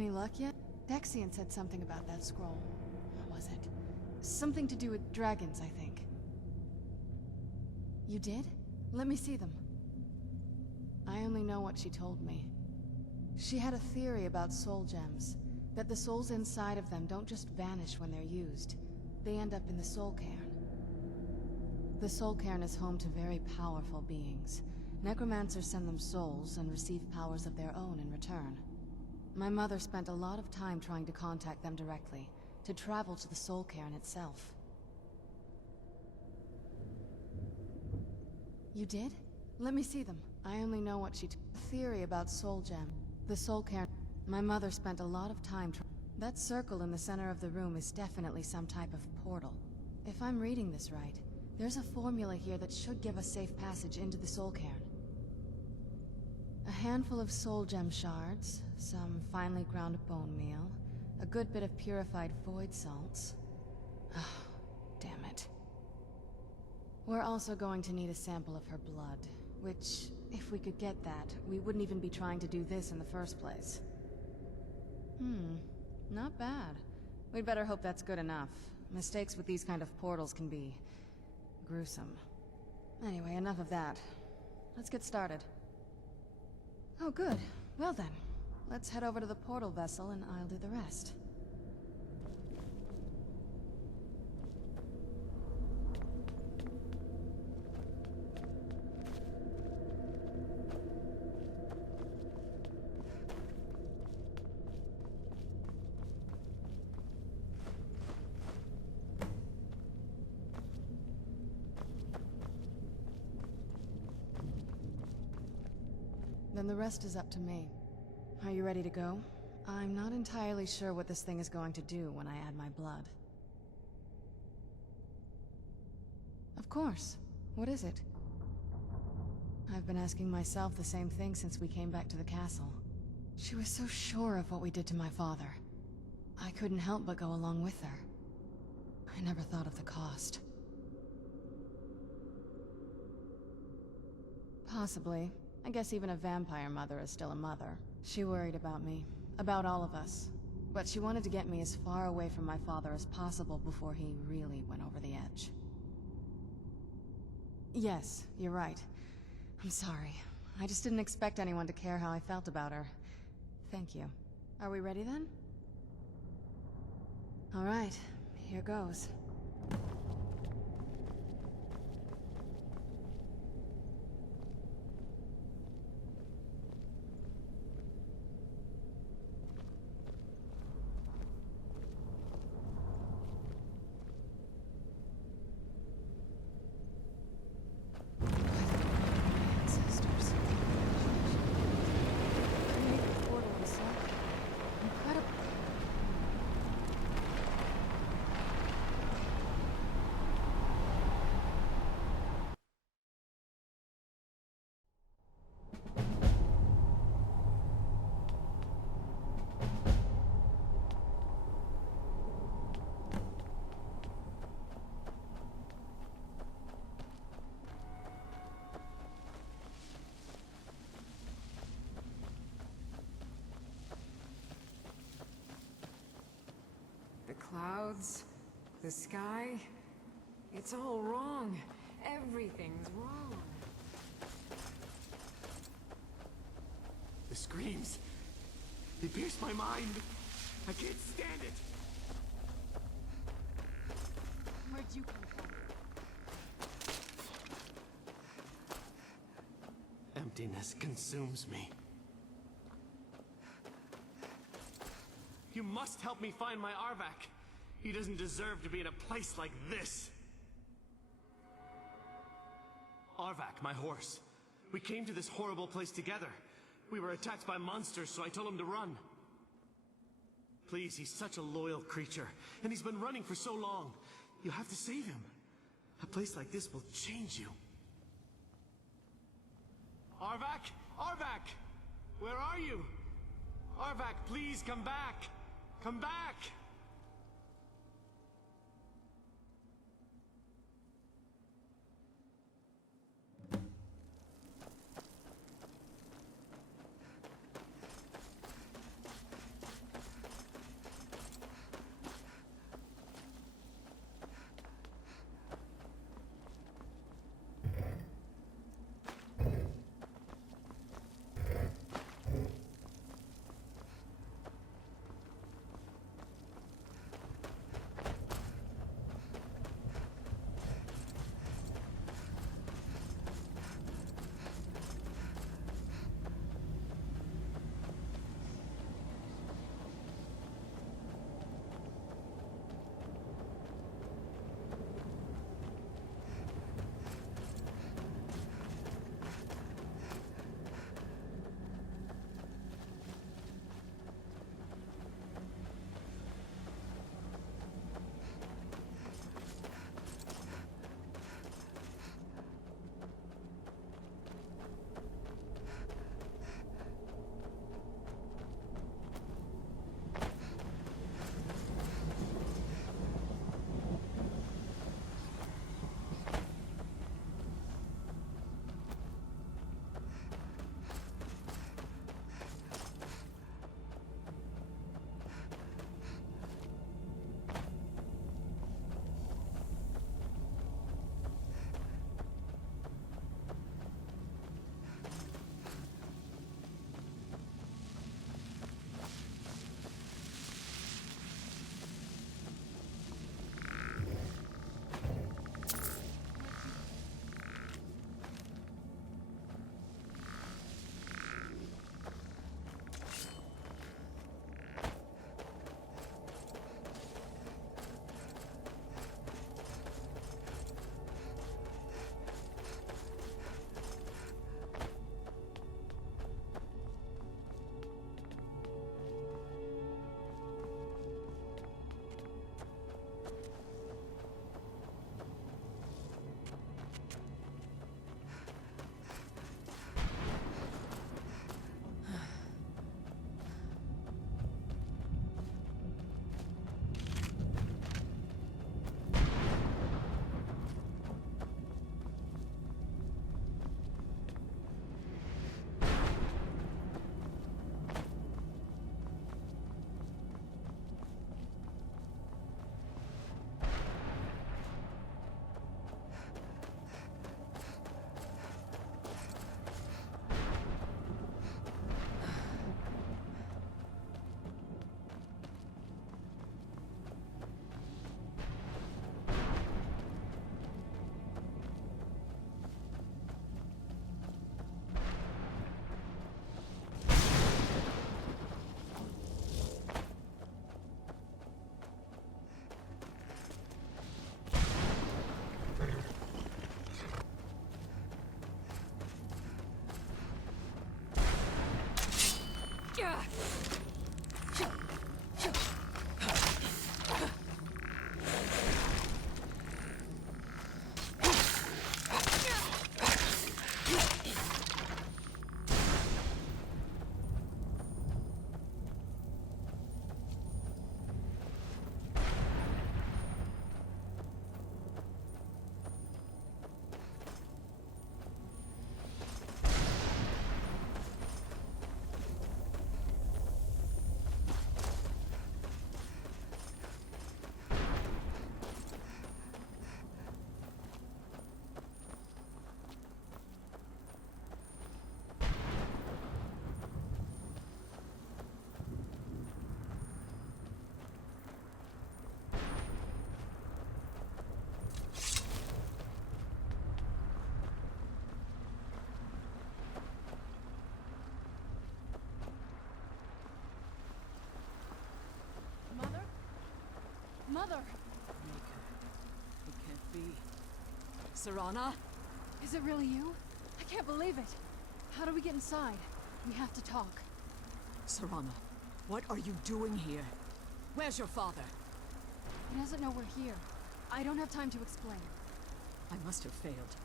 Any luck yet? Dexian said something about that scroll. What was it? Something to do with dragons, I think. You did? Let me see them. I only know what she told me. She had a theory about soul gems, that the souls inside of them don't just vanish when they're used. They end up in the Soul Cairn. The Soul Cairn is home to very powerful beings. Necromancers send them souls and receive powers of their own in return. My mother spent a lot of time trying to contact them directly, to travel to the Soul Cairn itself. You did? Let me see them. I only know what she theory about soul gem. The Soul Cairn. My mother spent a lot of time that circle in the center of the room is definitely some type of portal. If I'm reading this right, there's a formula here that should give us safe passage into the Soul Cairn. A handful of soul gem shards, some finely ground bone meal, a good bit of purified void salts. Oh, damn it. We're also going to need a sample of her blood, which, if we could get that, we wouldn't even be trying to do this in the first place. Not bad. We'd better hope that's good enough. Mistakes with these kind of portals can be gruesome. Anyway, enough of that. Let's get started. Oh, good. Well then, let's head over to the portal vessel and I'll do the rest. Then the rest is up to me. Are you ready to go? I'm not entirely sure what this thing is going to do when I add my blood. Of course. What is it? I've been asking myself the same thing since we came back to the castle. She was so sure of what we did to my father. I couldn't help but go along with her. I never thought of the cost. Possibly. I guess even a vampire mother is still a mother. She worried about me, about all of us. But she wanted to get me as far away from my father as possible before he really went over the edge. Yes, you're right. I'm sorry. I just didn't expect anyone to care how I felt about her. Thank you. Are we ready then? All right, here goes. The clouds, the sky, it's all wrong. Everything's wrong. The screams, they pierce my mind. I can't stand it. Where'd you come from? Emptiness consumes me. You must help me find my Arvak. He doesn't deserve to be in a place like this. Arvak, my horse. We came to this horrible place together. We were attacked by monsters, so I told him to run. Please, he's such a loyal creature, and he's been running for so long. You have to save him. A place like this will change you. Arvak! Arvak! Where are you? Arvak, please come back! Come back! Mother? Mother! Mika, it can't be. Serana? Is it really you? I can't believe it. How do we get inside? We have to talk. Serana, what are you doing here? Where's your father? He doesn't know we're here. I don't have time to explain. I must have failed.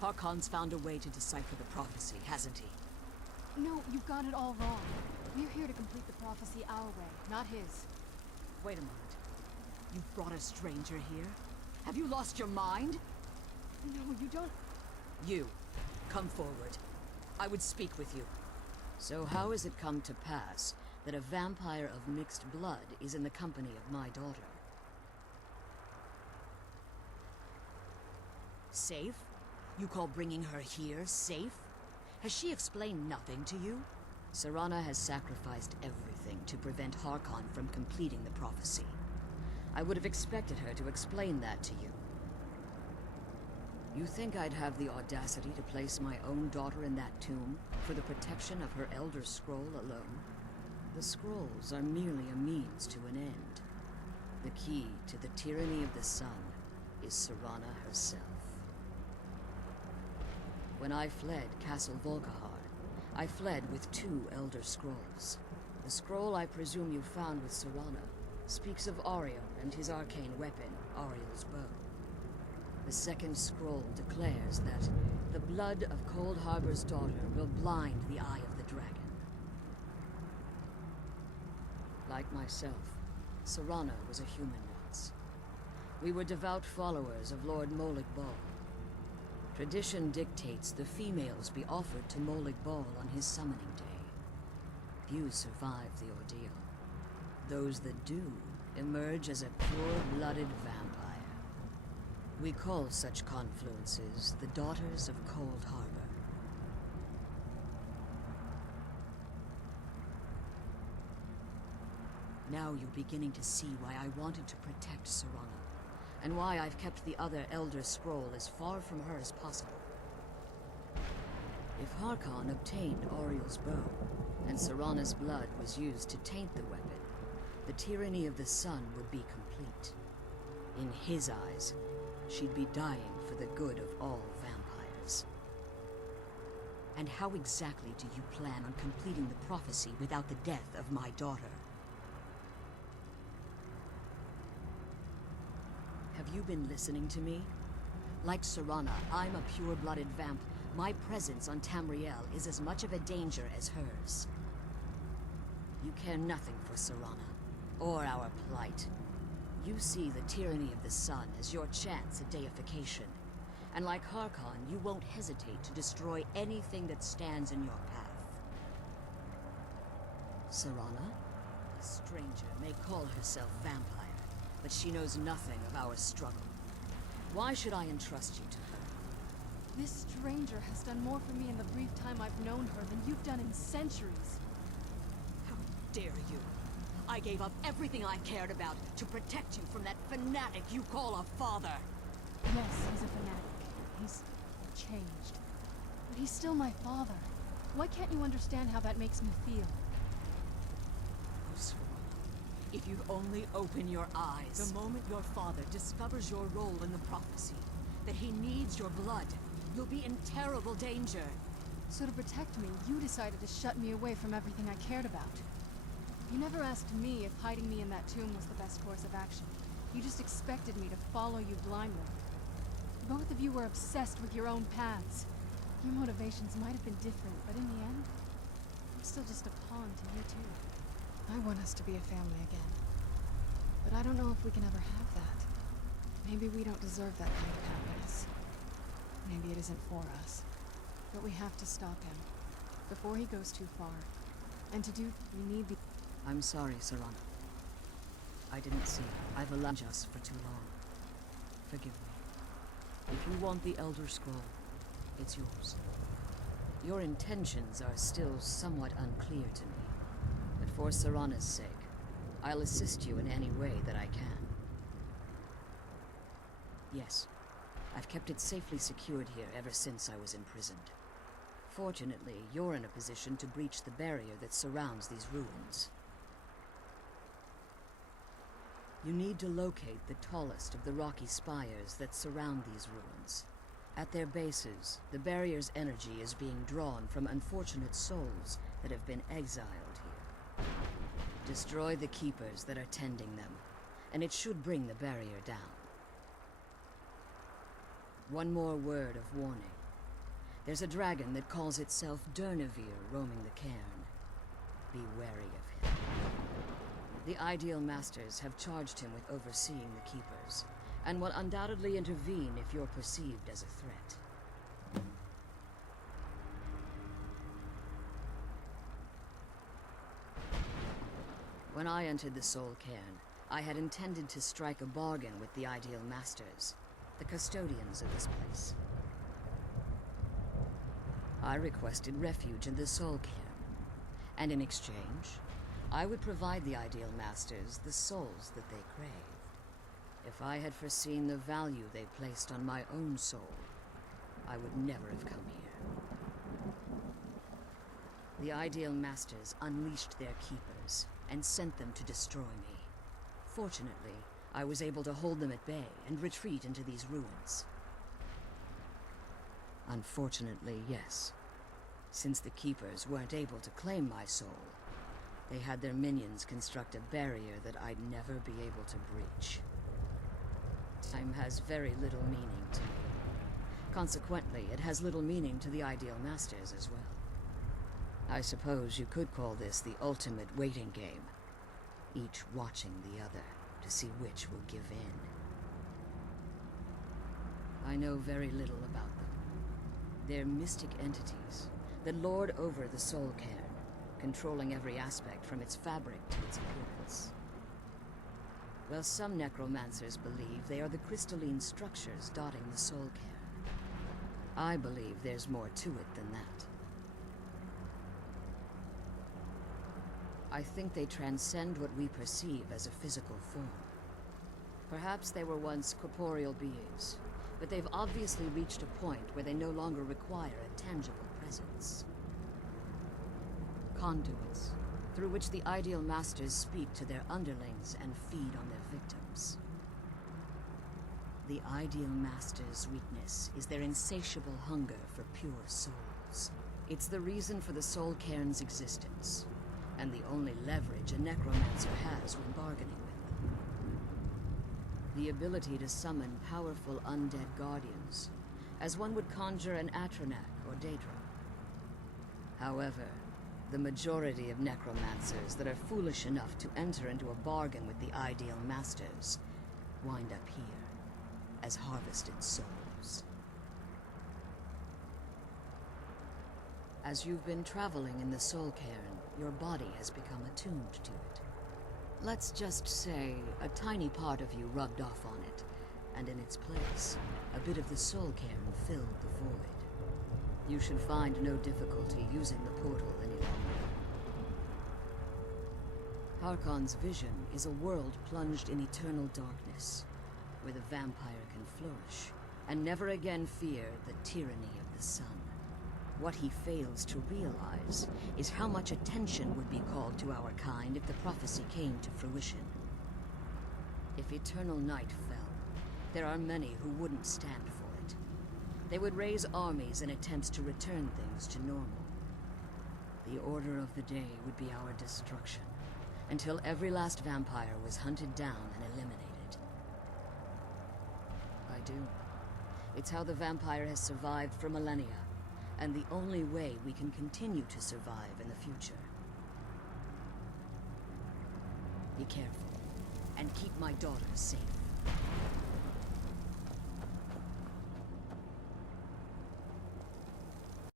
Harkon's found a way to decipher the prophecy, hasn't he? No, you've got it all wrong. We're here to complete the prophecy our way, not his. Wait a moment. You've brought a stranger here? Have you lost your mind? No, you don't... You, come forward. I would speak with you. So how has it come to pass that a vampire of mixed blood is in the company of my daughter? Safe? You call bringing her here safe? Has she explained nothing to you? Serana has sacrificed everything to prevent Harkon from completing the prophecy. I would have expected her to explain that to you. You think I'd have the audacity to place my own daughter in that tomb for the protection of her Elder Scroll alone? The scrolls are merely a means to an end. The key to the tyranny of the sun is Serana herself. When I fled Castle Volkihar, I fled with 2 Elder Scrolls. The scroll I presume you found with Serana speaks of Ariel and his arcane weapon, Ariel's bow. The second scroll declares that the blood of Cold Harbor's daughter will blind the eye of the dragon. Like myself, Serana was a human once. We were devout followers of Lord Molig Bal. Tradition dictates the females be offered to Molig Bal on his summoning day. Few survive the ordeal. Those that do emerge as a pure-blooded vampire. We call such confluences the Daughters of Cold Harbor. Now you're beginning to see why I wanted to protect Serana, and why I've kept the other Elder Scroll as far from her as possible. If Harkon obtained Ariel's bow, and Serana's blood was used to taint the weapon, the tyranny of the sun would be complete. In his eyes, she'd be dying for the good of all vampires. And how exactly do you plan on completing the prophecy without the death of my daughter? Have you been listening to me? Like Serana, I'm a pure-blooded vamp. My presence on Tamriel is as much of a danger as hers. You care nothing for Serana, or our plight. You see the tyranny of the sun as your chance at deification. And like Harkon, you won't hesitate to destroy anything that stands in your path. Serana? A stranger may call herself vampire, but she knows nothing of our struggle. Why should I entrust you to her? This stranger has done more for me in the brief time I've known her than you've done in centuries. How dare you! I gave up everything I cared about to protect you from that fanatic you call a father! Yes, he's a fanatic. He's changed. But he's still my father. Why can't you understand how that makes me feel? Oh, Serana, if you'd only open your eyes. The moment your father discovers your role in the prophecy, that he needs your blood, you'll be in terrible danger. So to protect me, you decided to shut me away from everything I cared about. You never asked me if hiding me in that tomb was the best course of action. You just expected me to follow you blindly. Both of you were obsessed with your own paths. Your motivations might have been different, but in the end, I'm still just a pawn to you two. I want us to be a family again. But I don't know if we can ever have that. Maybe we don't deserve that kind of happiness. Maybe it isn't for us. But we have to stop him, before he goes too far. And to do, we need the... I'm sorry, Serana. I didn't see. I've allowed us for too long. Forgive me. If you want the Elder Scroll, it's yours. Your intentions are still somewhat unclear to me. But for Serana's sake, I'll assist you in any way that I can. Yes, I've kept it safely secured here ever since I was imprisoned. Fortunately, you're in a position to breach the barrier that surrounds these ruins. You need to locate the tallest of the rocky spires that surround these ruins. At their bases, the barrier's energy is being drawn from unfortunate souls that have been exiled here. Destroy the keepers that are tending them, and it should bring the barrier down. One more word of warning. There's a dragon that calls itself Durnevere roaming the cairn. Be wary of him. The Ideal Masters have charged him with overseeing the Keepers, and will undoubtedly intervene if you're perceived as a threat. When I entered the Soul Cairn, I had intended to strike a bargain with the Ideal Masters, the custodians of this place. I requested refuge in the Soul Cairn, and in exchange, I would provide the Ideal Masters the souls that they craved. If I had foreseen the value they placed on my own soul, I would never have come here. The Ideal Masters unleashed their keepers and sent them to destroy me. Fortunately, I was able to hold them at bay and retreat into these ruins. Unfortunately, yes. Since the Keepers weren't able to claim my soul, they had their minions construct a barrier that I'd never be able to breach. Time has very little meaning to me. Consequently, it has little meaning to the Ideal Masters as well. I suppose you could call this the ultimate waiting game, each watching the other to see which will give in. I know very little about them. They're mystic entities that lord over the Soul Cairn, controlling every aspect from its fabric to its appearance. Well, some necromancers believe they are the crystalline structures dotting the Soul Cairn. I believe there's more to it than that. I think they transcend what we perceive as a physical form. Perhaps they were once corporeal beings, but they've obviously reached a point where they no longer require a tangible presence. Conduits, through which the Ideal Masters speak to their underlings and feed on their victims. The Ideal Masters' weakness is their insatiable hunger for pure souls. It's the reason for the Soul Cairn's existence, and the only leverage a necromancer has when bargaining with them. The ability to summon powerful undead guardians, as one would conjure an Atronak or Daedra. However, the majority of necromancers that are foolish enough to enter into a bargain with the Ideal Masters wind up here as harvested souls. As you've been traveling in the Soul Cairn, your body has become attuned to it. Let's just say a tiny part of you rubbed off on it, and in its place, a bit of the Soul Cairn filled the void. You should find no difficulty using the portal any longer. Harkon's vision is a world plunged in eternal darkness, where the vampire can flourish, and never again fear the tyranny of the sun. What he fails to realize is how much attention would be called to our kind if the prophecy came to fruition. If eternal night fell, there are many who wouldn't stand for it. They would raise armies in attempts to return things to normal. The order of the day would be our destruction, until every last vampire was hunted down and eliminated. I do. It's how the vampire has survived for millennia, and the only way we can continue to survive in the future. Be careful, and keep my daughters safe.